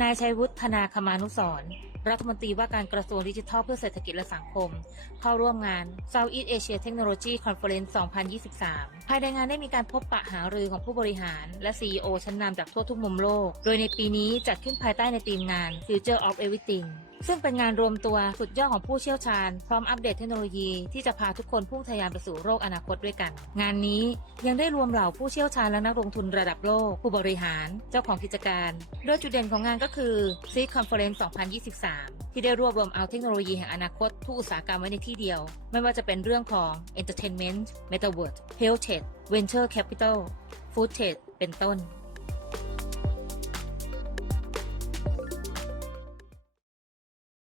นายชัยวุฒนาคมานุสร รัฐมนตรีว่าการกระทรวงดิจิทัลเพื่อเศรษฐกิจและสังคม เข้าร่วมงาน Southeast Asia Technology Conference 2023 ภายในงานได้มีการพบปะหารือของผู้บริหาร และ CEO ชั้นนำจากทั่วทุกมุมโลก โดยในปีนี้จัดขึ้นภายใต้ในธีมงาน Future of Everything ซึ่งเป็นงานรวมตัวสุดยอดของผู้เชี่ยวชาญ พร้อมอัปเดตเทคโนโลยีที่จะพาทุกคนพุ่งทะยานไปสู่โลกอนาคตด้วยกัน งานนี้ยังได้รวมเหล่าผู้เชี่ยวชาญและนักลงทุนระดับโลก ผู้บริหาร เจ้าของกิจการ โดยจุดเด่นของงานก็คือ s e e Conference 2023ที่ได้รวบรวมเอาเทคโนโลยีแห่งอนาคตทุกอุตสาหกรรมไว้ในที่เดียว ไม่ว่าจะเป็นเรื่องของ Entertainment Metaverse Health Tech Venture Capital Food Tech เป็นต้น